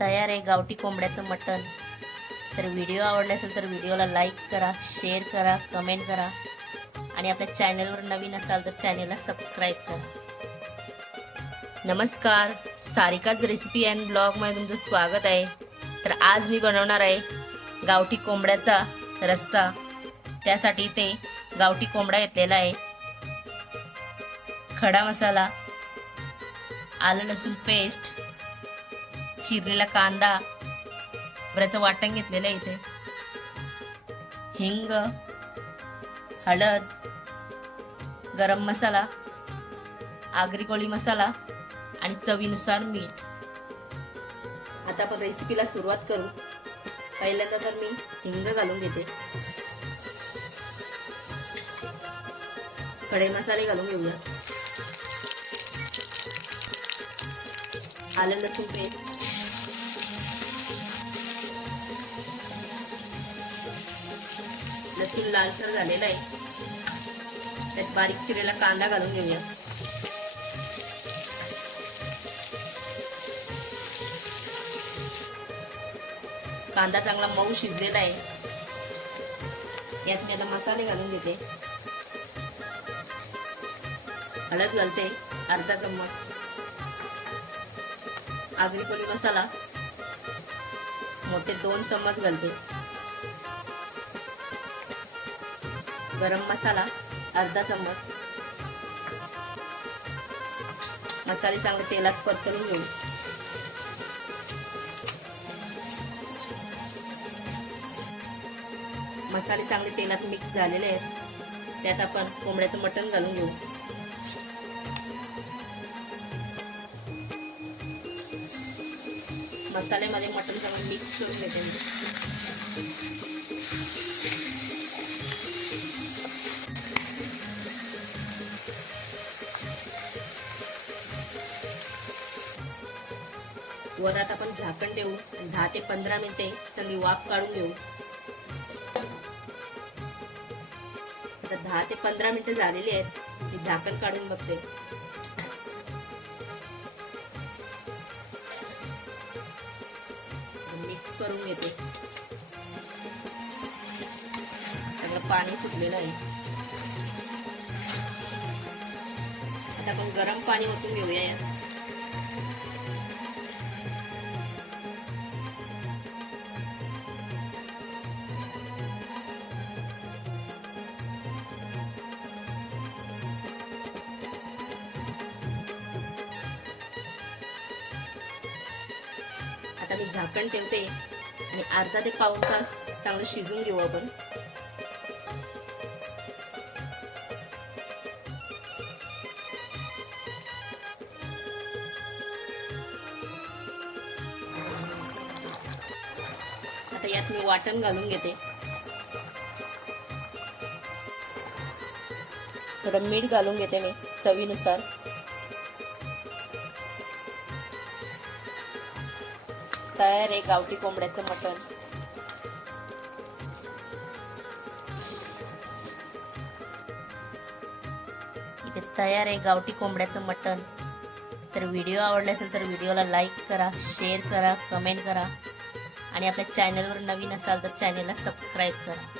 तयार आहे गावठी कोंबड्याचं मटण. तर व्हिडिओ आवडला असेल तर व्हिडिओला लाईक करा शेअर करा कमेंट करा. आणि आपल्या चॅनलवर नवीन असाल तर चॅनलला सबस्क्राईब करा. नमस्कार. सारिकाच रेसिपी अँड ब्लॉगमध्ये तुमचं स्वागत आहे. तर आज मी बनवणार आहे गावठी कोंबड्याचा रस्सा. त्यासाठी ते गावठी कोंबडा घेतलेला आहे. खडा मसाला आलं लसूण पेस्ट चिरलेला कांदा बऱ्याचं वाटण घेतलेलं आहे इथे. हिंग हळद गरम मसाला आगरी कोळी मसाला आणि चवीनुसार मीठ. आता आपण रेसिपीला सुरुवात करू. पहिल्यांदा तर मी हिंग घालून घेते. खडे मसाले घालून घेऊया. आलं लसूण पेस्ट. लसूण लालसर झालेला आहे. त्यात बारीक चिरेला कांदा घालून घेऊया. कांदा चांगला मऊ शिजलेला आहे. यात मी आता मसाले घालून घेते. हळद घालते अर्धा चम्मच. आगरी कोळी मसाला. मोठे दोन चम्मच घालते. गरम मसाला अर्धा चम्मच. मसाले चांगले तेलात परतून घेऊ. मसाले चांगले तेलात मिक्स झालेले आहेत. त्यात आपण कोंबड्याचं मटण घालून घेऊ. मसाल्यामध्ये मटण चांगलं मिक्स करून घेते वरात आपण झाकण देऊ दहा ते पंधरा मिनिटे चांगली वाफ काढून घेऊ. आता दहा ते पंधरा मिनिटं झालेली आहेत. मी झाकण काढून बघते. मिक्स करून घेते. सगळं पाणी सुटलेलं आहे. आता आपण गरम पाणी ओतून घेऊया आता मी झाकण ठेवते आणि अर्धा ते पाऊस तास चांगलं शिजून घेऊ आपण. आता यात मी वाटण घालून घेते. थोडं मीठ घालून घेते मी चवीनुसार. तयार आहे गावठी कोंबड्याचं मटण. इथे तयार आहे गावठी कोंबड्याचं मटण. तर व्हिडिओ आवडला असेल तर व्हिडिओला लाईक करा शेअर करा कमेंट करा. आणि आपल्या चॅनलवर नवीन असाल तर चॅनलला सबस्क्राईब करा.